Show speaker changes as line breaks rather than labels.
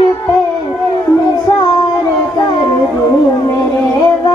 मुझ पर निसार कर दूँ मेरे